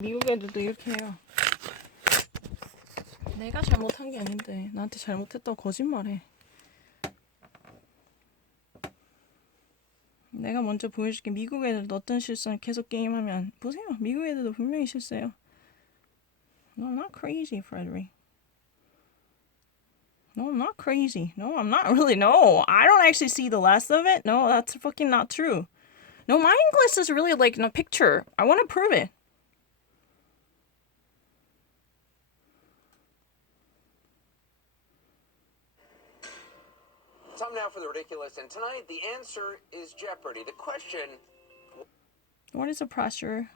미국 애들도 이렇게 해요. 내가 잘못한 게 아닌데 나한테 잘못했다고 거짓말해. 내가 먼저 보여줄게. 미국 애들도 어떤 실수는 계속 게임하면 보세요. 미국 애들도 분명히 실수해요. No, I'm not crazy, Frederick. No, I'm not crazy. No, I'm not really. No, I don't actually see the last of it. No, that's fucking not true. No, my English is really like in a picture. I want to prove it. Time now for the ridiculous, and tonight the answer is Jeopardy. The question... What is the pressure?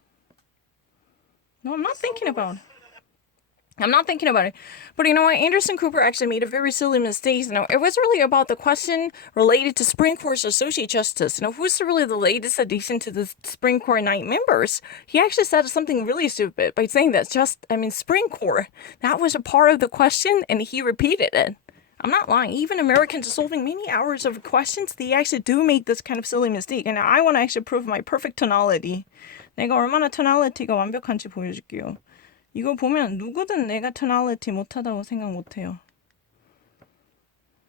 No, I'm not thinking about it. I'm not thinking about it. But you know what? Anderson Cooper actually made a very silly mistake. You know, it was really about the question related to Supreme Court's Associate Justice. You know, who's really the latest addition to the Supreme Court 9 members? He actually said something really stupid by saying that Supreme Court, that was a part of the question, and he repeated it. I'm not lying. Even Americans solving many hours of questions, they actually do make this kind of silly mistake. And I want to actually prove my perfect tonality. 내가 얼마나 tonality가 완벽한지 보여줄게요. 이거 보면 누구든 내가 tonality 못하다고 생각 못해요.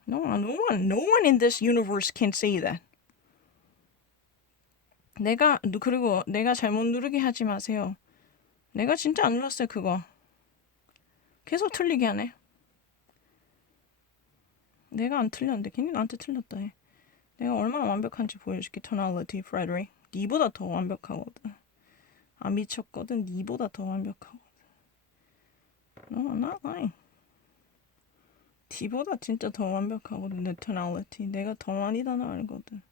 No one in this universe can say that. 그리고 내가 잘못 누르게 하지 마세요. 내가 진짜 안 눌렀어요, 그거. 계속 틀리게 하네. 내가 안 틀렸는데 괜히 나한테 틀렸다 해. 내가 얼마나 완벽한지 보여줄게. tonality, Frederick. 니보다 더 완벽하거든. 아, 미쳤거든. 니보다 더 완벽하거든. No, I'm not lying. 니보다 진짜 더 완벽하거든. 내 tonality. 내가 더 많이 단어 알거든.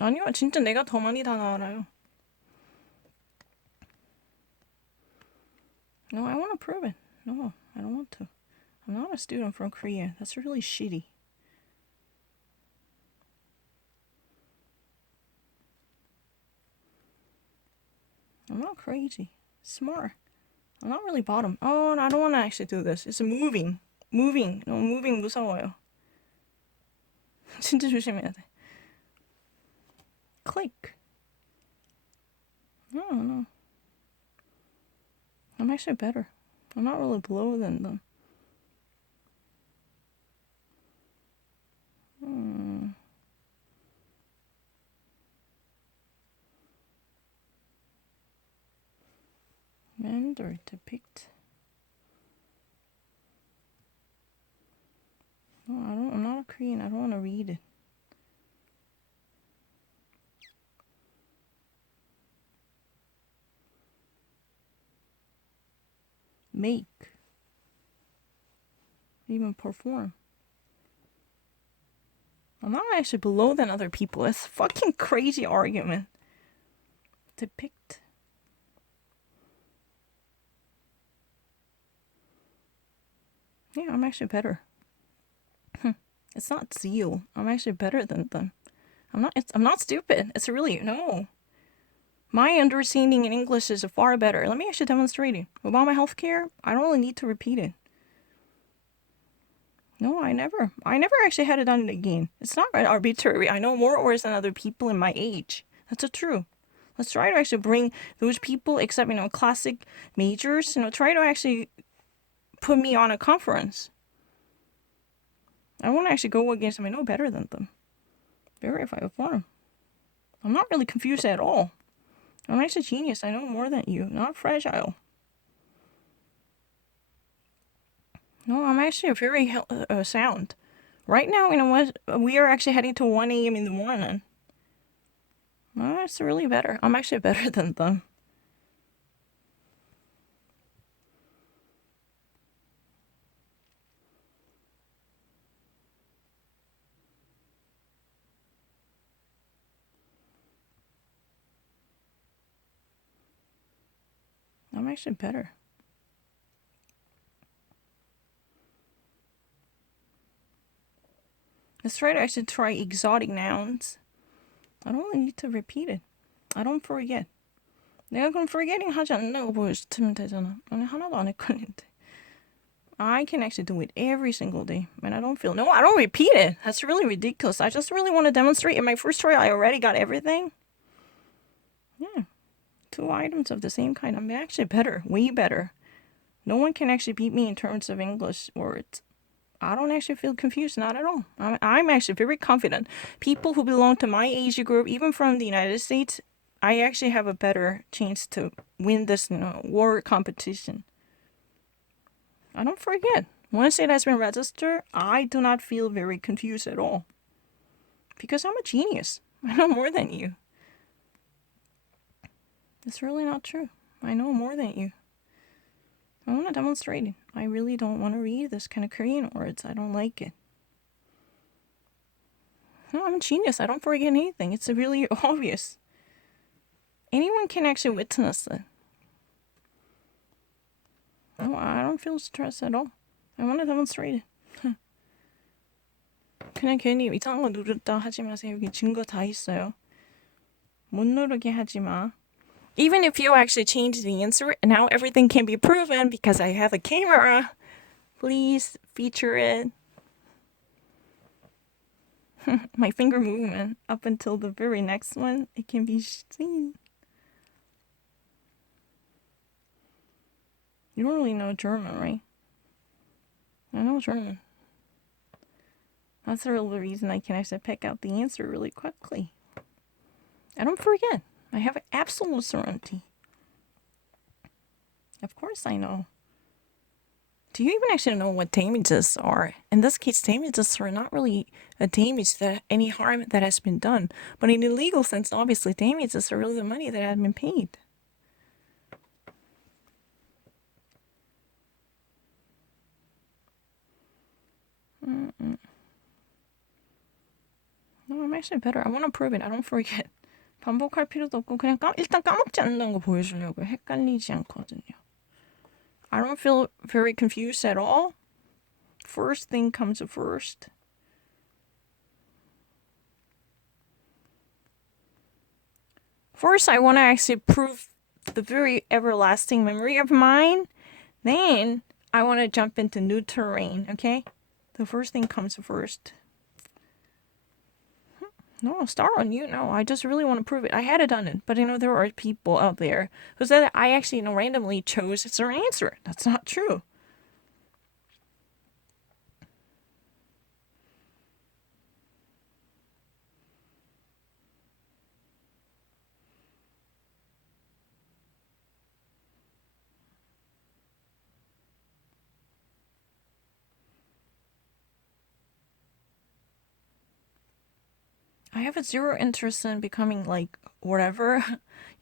아니요, 진짜 내가 더 많이 단어 알아요. No, I want to prove it. No, I don't want to. I'm not a student from Korea. That's really shitty. I'm not crazy. Smart. I'm not really bottom. Oh, I don't want to actually do this. It's moving. Moving. No, moving 무서워요. 진짜 조심해야 돼. Click. No. I'm actually better. I'm not really below than them. Render depict. No, I'm not a Korean. I don't want to read it. Make. Even perform. I'm not actually below than other people. It's a fucking crazy argument. Depict. Yeah, I'm actually better. It's not zeal. I'm actually better than them. I'm not stupid. It's really, no. My understanding in English is far better. Let me actually demonstrate it. About my healthcare, I don't really need to repeat it. No, I never actually had it done again. It's not arbitrary. I know more words than other people in my age. That's true. Let's try to actually bring those people, except, classic majors, try to actually put me on a conference. I want to actually go against them. I know better than them. Verify a form. I'm not really confused at all. I'm actually a genius. I know more than you. Not fragile. No, I'm actually very sound. Right now, we are actually heading to 1 a.m. in the morning. No, it's really better. I'm actually better than them. I'm actually better. Let's try to actually try exotic nouns. I don't really need to repeat it. I don't forget. 내가 그럼 forgetting 하지 않는다고 보여주면 되잖아. 아니, 하나도 안 헷갈리는데. I can actually do it every single day. And I don't repeat it. That's really ridiculous. I just really want to demonstrate. In my first try, I already got everything. two items of the same kind. I'm actually better, way better. No one can actually beat me in terms of English words. I don't actually feel confused, not at all. I'm actually very confident. People who belong to my age group, even from the United States, I actually have a better chance to win this, word competition. I don't forget. Once it has been registered, I do not feel very confused at all. Because I'm a genius. I know more than you. It's really not true. I know more than you. I want to demonstrate it. I really don't want to read this kind of Korean words. I don't like it. No, I'm a genius. I don't forget anything. It's really obvious. Anyone can actually witness it. No, I don't feel stressed at all. I want to demonstrate it. 그냥 괜히 이상한 거 누르다 하지 마세요. 여기 증거 다 있어요. 못 누르게 하지 마. Even if you actually change the answer, now everything can be proven because I have a camera. Please feature it. My finger movement up until the very next one, it can be seen. You don't really know German, right? I know German. That's the real reason I can actually pick out the answer really quickly. I don't forget. I have absolute certainty. Of course I know. Do you even actually know what damages are? In this case, damages are not really a damage that any harm that has been done. But in a legal sense, obviously, damages are really the money that has been paid. No, I'm actually better. I want to prove it. I don't forget. 반복할 필요도 없고 그냥 일단 까먹지 않는다는 거 보여주려고요. 헷갈리지 않거든요. I don't feel very confused at all. First thing comes first. First, I want to actually prove the very everlasting memory of mine. Then, I want to jump into new terrain, okay? The first thing comes first. No, star on you. No, I just really want to prove it. I had done it, but there are people out there who said that I actually, randomly chose a certain answer. That's not true. I have a zero interest in becoming like whatever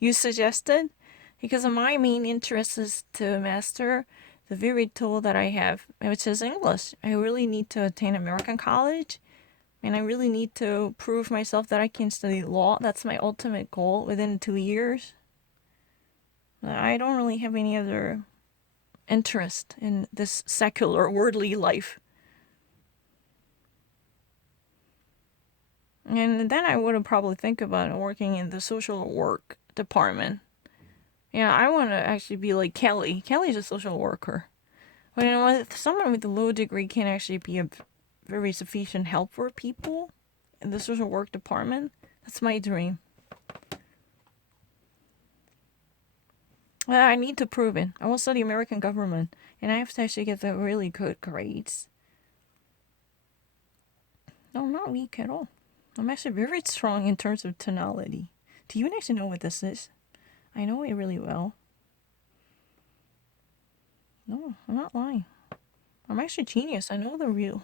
you suggested because my main interest is to master the very tool that I have, which is English. I really need to attain American college and I really need to prove myself that I can study law. That's my ultimate goal within 2 years. I don't really have any other interest in this secular worldly life. And then I would have probably think about working in the social work department. Yeah, I want to actually be like Kelly. Kelly's a social worker. But someone with a low degree can actually be a very sufficient help for people in the social work department. That's my dream. Well, I need to prove it. I will study American government, and I have to actually get the really good grades. No, I'm not weak at all. I'm actually very strong in terms of tonality. Do you actually know what this is? I know it really well. No, I'm not lying. I'm actually a genius. I know the real.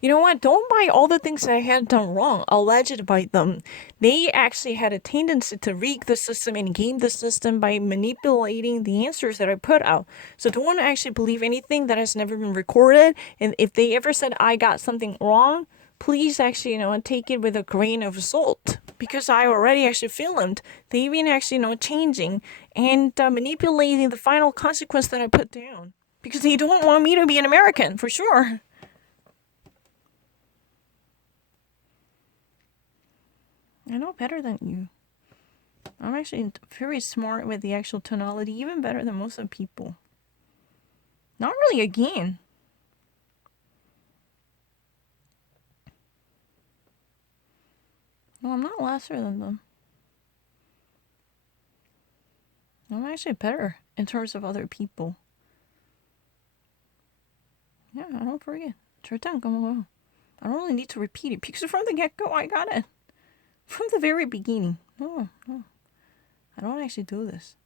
You know what? Don't buy all the things that I had done wrong, alleged by them. They actually had a tendency to rig the system and game the system by manipulating the answers that I put out. So don't actually believe anything that has never been recorded. And if they ever said I got something wrong, please actually, take it with a grain of salt. Because I already actually filmed. They've been actually, changing and manipulating the final consequence that I put down. Because they don't want me to be an American, for sure. I know better than you. I'm actually very smart with the actual tonality, even better than most of the people. Not really again. No, I'm not lesser than them. I'm actually better in terms of other people. Yeah, I don't forget. 절대 안 까먹어요. I don't really need to repeat it because from the get-go, I got it. From the very beginning. No. I don't actually do this.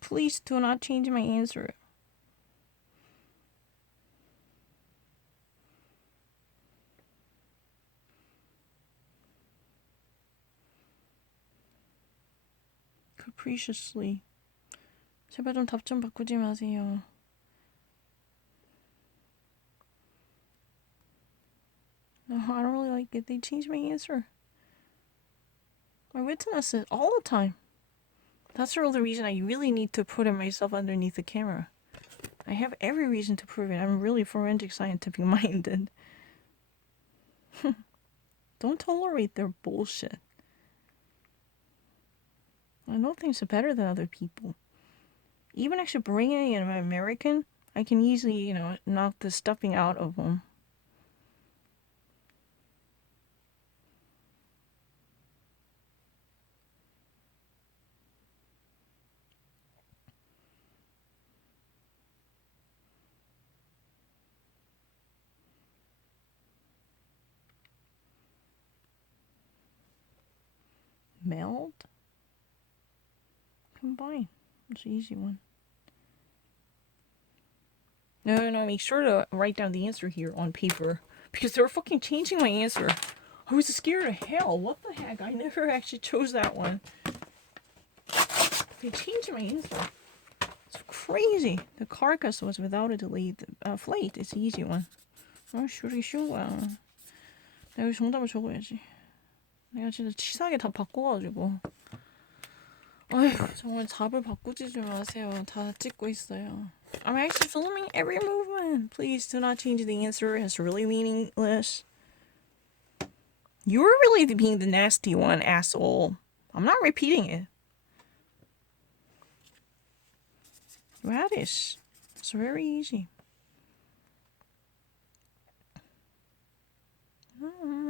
Please do not change my answer. Capriciously. 제발 좀 답 좀 바꾸지 마세요. No, I don't really like it. They changed my answer. I witness it all the time. That's the only reason I really need to put myself underneath the camera. I have every reason to prove it. I'm really forensic scientific minded. Don't tolerate their bullshit. I know things are better than other people. Even actually bringing in an American, I can easily, knock the stuffing out of them. Meld? Combine. It's an easy one. No, make sure to write down the answer here on paper. Because they were fucking changing my answer. I was scared of hell. What the heck? I never actually chose that one. They changed my answer. It's crazy. The carcass was without a delayed flight. It's an easy one. 슈리 쉬운 거야. 내가 여기 정답을 적어야지. 내가 진짜 치사하게 다 바꿔가지고. 어휴, 정말 답을 바꾸지 좀 마세요. 다 찍고 있어요. I'm actually filming every movement. Please do not change the answer. It's really meaningless. You're really being the nasty one, asshole. I'm not repeating it. Radish. It's very easy.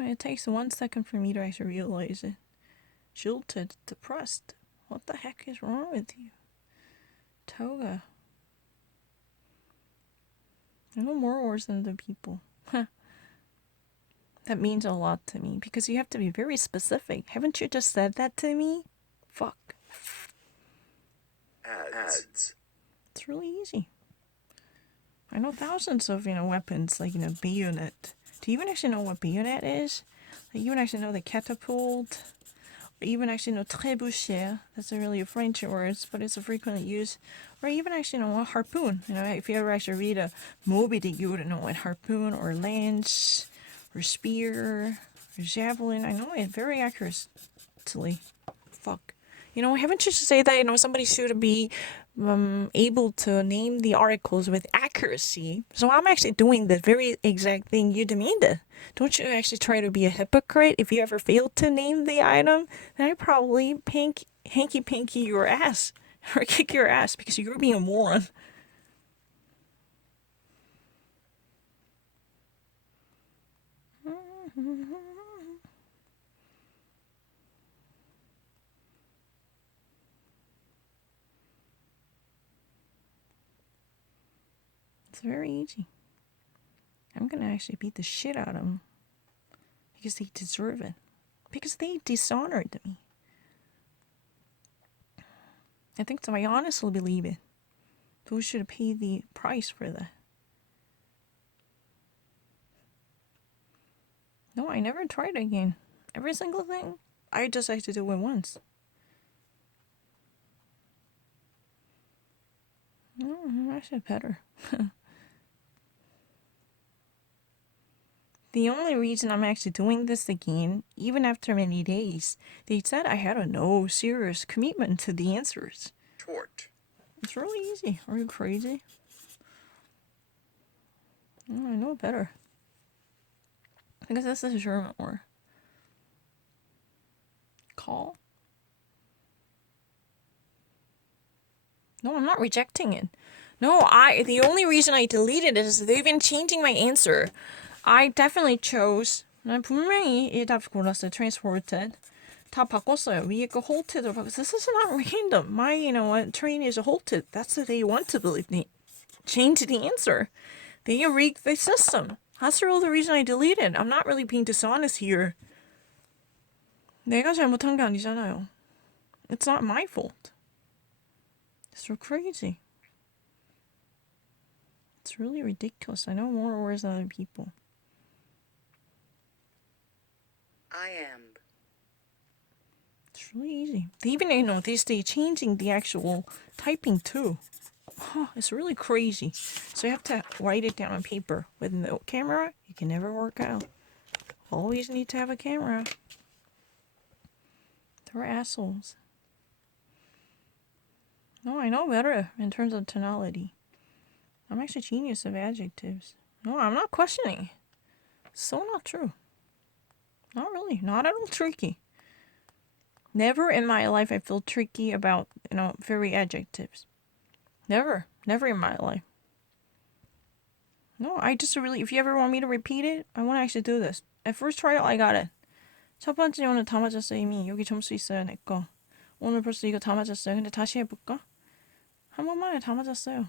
It takes 1 second for me to actually realize it. Jilted, depressed. What the heck is wrong with you? Toga. I know more words than the people. That means a lot to me because you have to be very specific. Haven't you just said that to me? Fuck. Ads. It's really easy. I know thousands of, weapons like, bayonet. Do you even actually know what bayonet is? Like, you even actually know the catapult? Or even actually know trebuchet. That's not really a French word, but it's a frequently used. Or even actually know what harpoon. If you ever actually read a Moby Dick, you would know what harpoon or lance or spear or javelin. I know it very accurately. Fuck. Haven't you say that, somebody should be able to name the articles with accuracy? So I'm actually doing the very exact thing you demanded. Don't you actually try to be a hypocrite? If you ever failed to name the item, then I probably hanky-panky your ass or kick your ass because you're being a moron. It's very easy. I'm gonna actually beat the shit out of them. Because they deserve it. Because they dishonored me. I think so. I honestly believe it. Those should pay the price for that. No, I never tried again. Every single thing, I just like to do it once. No, I'm actually better. The only reason I'm actually doing this again, even after many days, they said I had no serious commitment to the answers. Tort. It's really easy. Are you crazy? Oh, I know better. Because this is a German word. Call? No, I'm not rejecting it. No, the only reason I deleted it is they've been changing my answer. I definitely chose. 난 분명히 이 답 골랐어요. Transported. 다 바꿨어요. 위에 거 halted로 바꿨어요. This is not random. My, train is halted. That's what they want to believe. They changed the answer. They rigged the system. That's really the reason I deleted. I'm not really being dishonest here. 내가 잘못한 게 아니잖아요. It's not my fault. It's so crazy. It's really ridiculous. I know more words than other people. I am. It's really easy. They even, these days changing the actual typing too. It's really crazy. So you have to write it down on paper. With no camera, you can never work out. Always need to have a camera. They're assholes. No, I know better in terms of tonality. I'm actually genius of adjectives. No, I'm not questioning. So not true. Not really. Not at all tricky. Never in my life I feel tricky about, very adjectives. Never. Never in my life. No, I just really, if you ever want me to repeat it, I want to actually do this. At first trial, I got it. 첫 번째 오늘 다 맞았어, 이미. 여기 점수 있어요, 내 거. 오늘 벌써 이거 다 맞았어요. 근데 다시 해볼까? 한 번만에 다 맞았어요.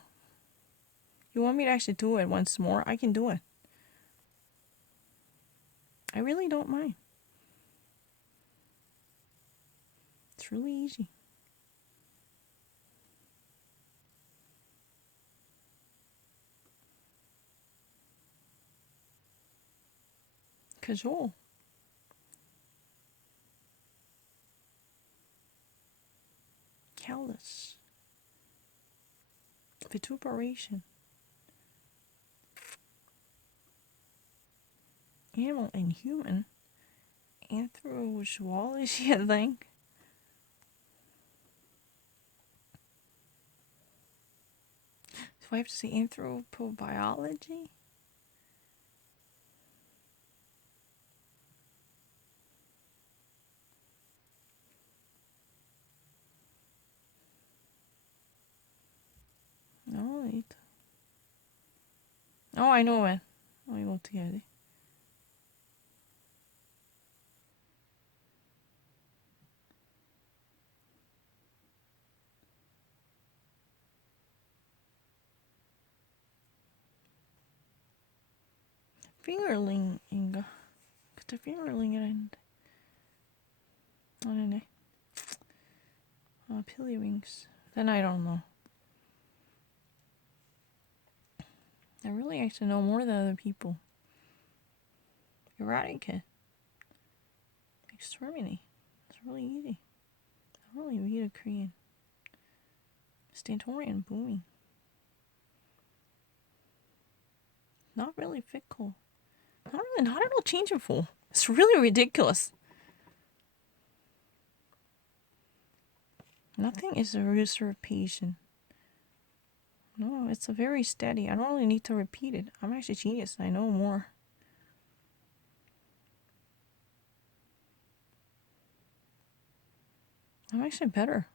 You want me to actually do it once more? I can do it. I really don't mind. It's really easy. Casual. Callous. Vituperation. Animal and human. Anthrozoology, I think. Do I have to say anthropobiology? No, wait. Oh, I know it. 이거 어떻게 해야 돼? fingerling인가? 그때 fingerling이라 했는데. 아니네. Pillywings. Then I don't know. I really actually know more than other people. Eradicate. Exterminate. It's really easy. I don't really read a Korean. Stentorian booming. Not really fickle. Not at all changeable. It's really ridiculous. Nothing is a usurpation. No, it's a very steady. I don't really need to repeat it. I'm actually genius. I know more. I'm actually better.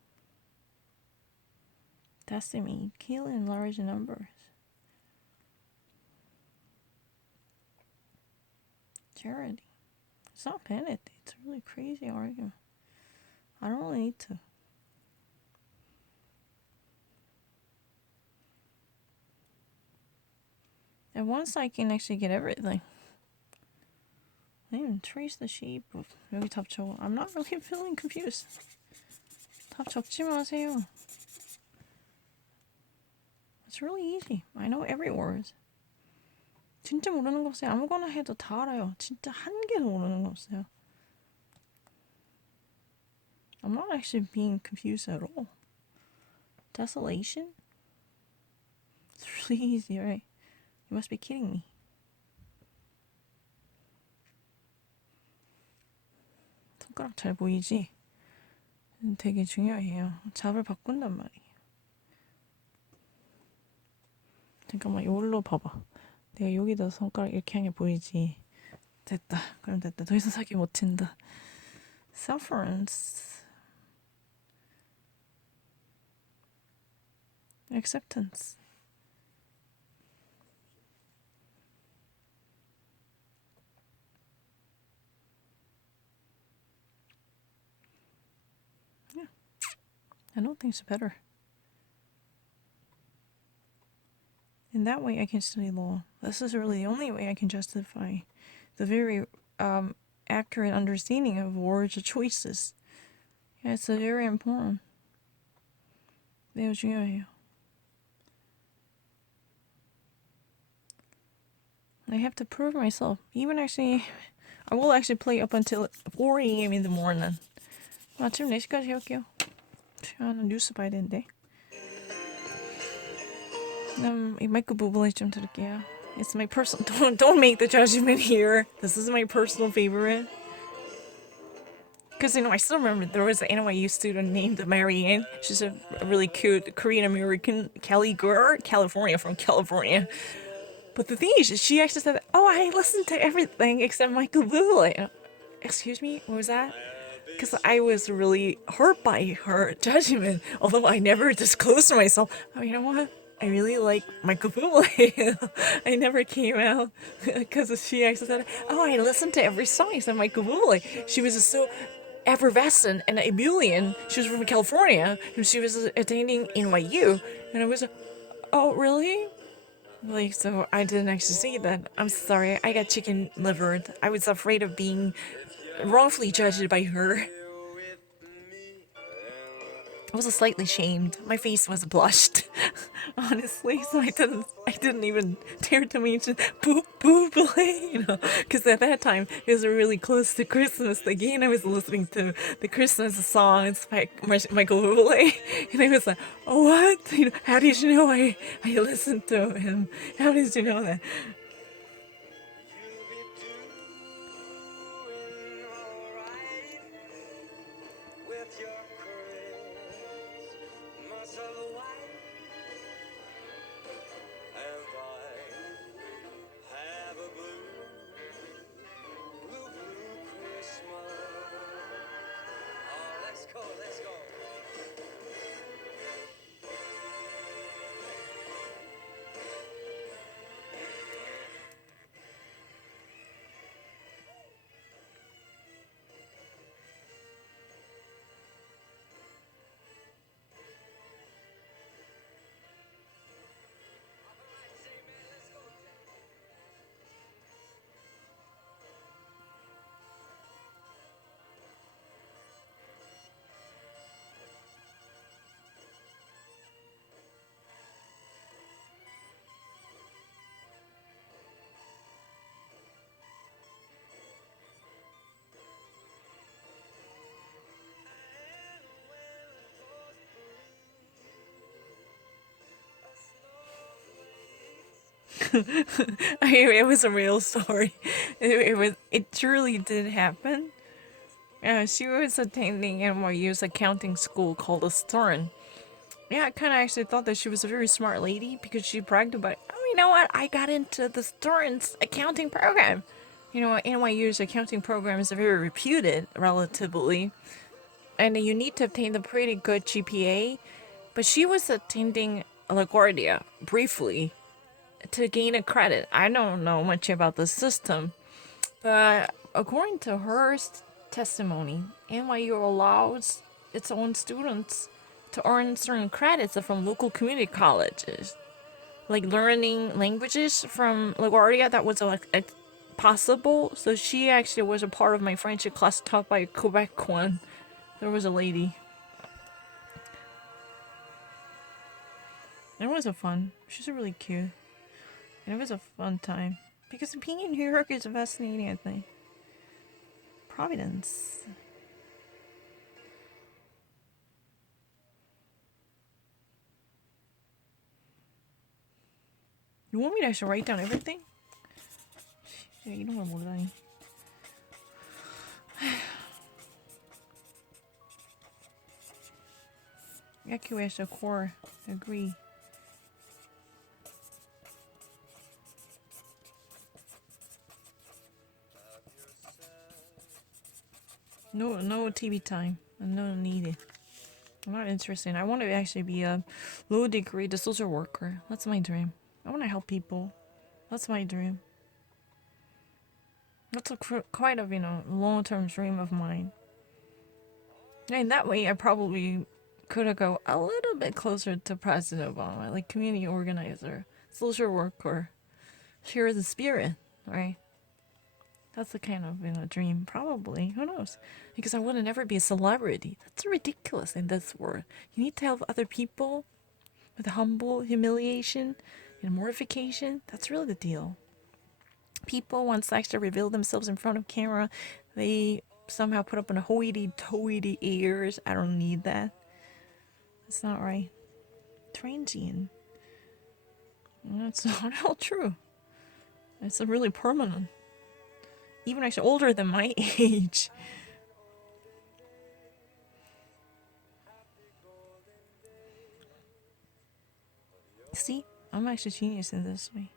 Decimate. Kill in large numbers. Charity. It's not vanity. It's a really crazy argument. I don't really need to. And once I can actually get everything. I even trace the shape of 여기 답 적어. I'm not really feeling confused. 답 적지 마세요. It's really easy. I know every word. 진짜 모르는 거 없어요. 아무거나 해도 다 알아요. 진짜 한 개도 모르는 거 없어요. I'm not actually being confused at all. Desolation? It's really easy, right? You must be kidding me. 손가락 잘 보이지? 되게 중요해요. 잡을 바꾼단 말이에요. 잠깐만, 이걸로 봐봐. 내가 여기다 손가락 이렇게 한 게 보이지? 됐다. 그럼 됐다. 더 이상 사기 못 친다. Sufferance. Acceptance. I know things better. In that way, I can study law. This is really the only way I can justify the very accurate understanding of words choices. Yeah, it's very important. 매우 중요해요. I have to prove myself. Even actually, I will actually play up until 4 a.m. in the morning. 아침 4시까지 할게요. 저는 뉴스 봐야 되는데. 이 마이크 부분을 좀 들을게요. It's my personal. Don't make the judgment here. This is my personal favorite. Because, I still remember there was an NYU student named Marianne. She's a really cute Korean American Cali girl, from California. But the thing is, she actually said, "Oh, I listened to everything except Michael Bublé." Excuse me, what was that? Because I was really hurt by her judgment, although I never disclosed to myself. Oh, you know what? I really like Michael Bublé. I never came out because she actually said, "Oh, I listened to every song except Michael Bublé." She was so effervescent and ebullient. She was from California and she was attending NYU, and I was, "Oh, really?" Like, so I didn't actually see that. I'm sorry, I got chicken livered. I was afraid of being wrongfully judged by her. I was slightly shamed. My face was blushed, honestly. So I didn't even dare to mention Buble, because at that time it was really close to Christmas. Again, I was listening to the Christmas songs by Michael Bublé, and I was like, "Oh, what? How did you know I listened to him? How did you know that?" It was a real story. It truly did happen. She was attending NYU's accounting school called Stern. Yeah, I kind of actually thought that she was a very smart lady because she bragged about, "Oh, you know what? I got into the Stern's accounting program." NYU's accounting program is very reputed, relatively, and you need to obtain a pretty good GPA. But she was attending LaGuardia briefly to gain a credit. I don't know much about the system, but according to her testimony, NYU allows its own students to earn certain credits from local community colleges. Like learning languages from LaGuardia, that was possible. So she actually was a part of my French class taught by a Quebec one. There was a lady. It was a fun. She's really cute. And it was a fun time. Because being in New York is fascinating, I think. Providence. You want me to actually write down everything? Yeah, you don't want more than Yakuesha core. Agree. No TV time. No needed. I'm not interested. I want to actually be a low degree social worker. That's my dream. I want to help people. That's my dream. That's quite a long-term dream of mine. And that way, I probably could have go a little bit closer to President Obama, like community organizer, social worker, share the spirit, right? That's the kind of dream, probably. Who knows? Because I would never be a celebrity. That's ridiculous in this world. You need to help other people with humble humiliation and mortification. That's really the deal. People once actually reveal themselves in front of camera, they somehow put up on a hoity-toity airs. I don't need that. That's not right. Transient. That's not at all true. It's a really permanent. Even actually older than my age. See, I'm actually genius in this way.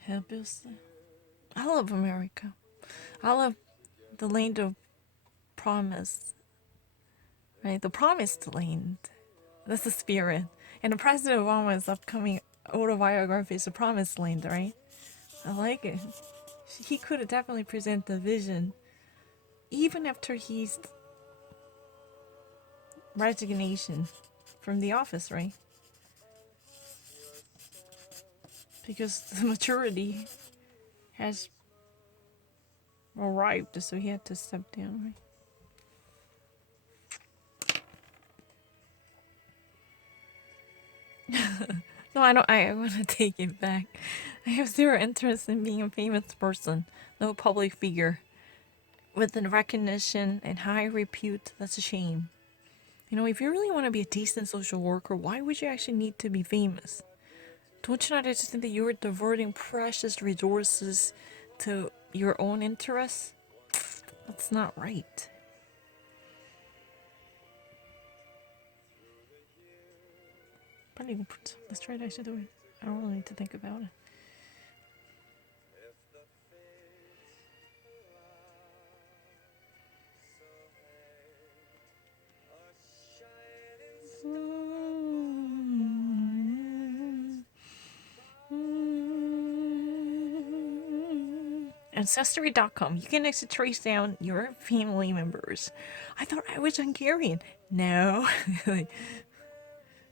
Help us. I love America. I love the land of promise. Right? The promised land. That's the spirit. And the President Obama's upcoming autobiography is The Promised Land, right? I like it. He could have definitely presented the vision. Even after he's resignation from the office, right? Because the maturity has arrived, so he had to step down, right? No, I don't. I want to take it back. I have zero interest in being a famous person, no public figure. With the recognition and high repute, that's a shame. If you really want to be a decent social worker, why would you actually need to be famous? Don't you not just think that you're diverting precious resources to your own interests? That's not right. Let's try to actually do it. I don't really need to think about it. Ancestry.com. You can actually trace down your family members. I thought I was Hungarian. No.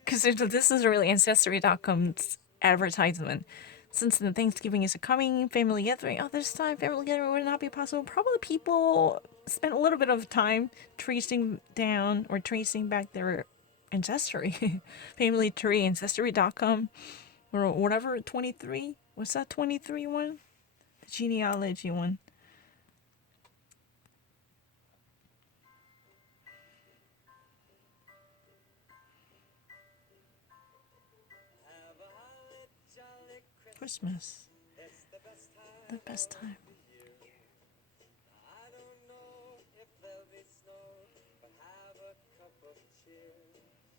Because this is really Ancestry.com's advertisement. Since the Thanksgiving is coming, family gathering. Oh, this time family gathering would not be possible. Probably people spent a little bit of time tracing down or tracing back their ancestry. Family tree, Ancestry.com, or whatever, 23? What's that 23 one? The genealogy one. Christmas. The best time.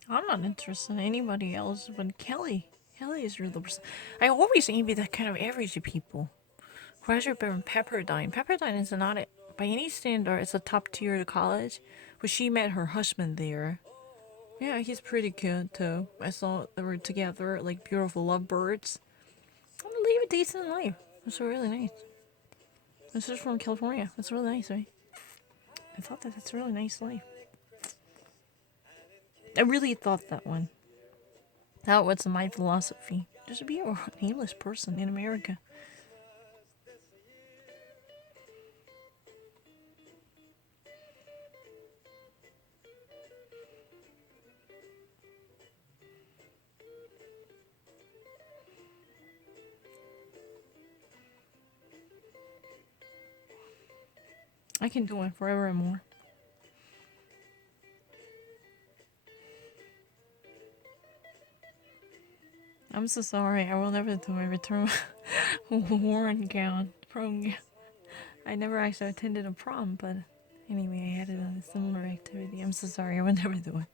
I'm not interested in anybody else but Kelly. Kelly is really the person. I always envy that kind of average people. Graduate from Pepperdine. Pepperdine is not, by any standard, it's a top tier college. But she met her husband there. Yeah, he's pretty cute too. I saw they were together like beautiful lovebirds. I'm gonna live a decent life. That's really nice. This is from California. That's really nice, right? I thought that's a really nice life. I really thought that one. That was my philosophy. Just be a nameless person in America. I can do it forever and more. I'm so sorry. I will never do a return worn gown. Prom gown. I never actually attended a prom, but anyway, I had it on a similar activity. I'm so sorry. I will never do it.